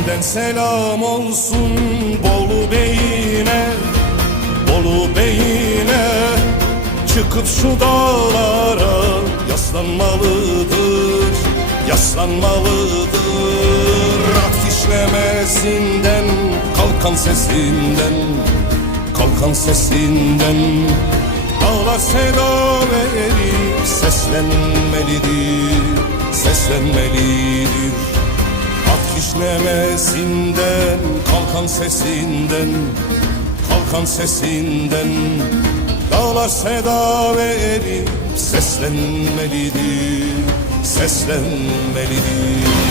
Benden selam olsun Bolu Bey'ine Bolu Bey'ine. Çıkıp şu dağlara Yaslanmalıdır Yaslanmalıdır. At işlemesinden Kalkan sesinden Kalkan sesinden. Dağlar seda verip Seslenmelidir Seslenmelidir At kişnemesinden, kalkan sesinden, kalkan sesinden. Dağlar seda verip seslenmelidir, seslenmelidir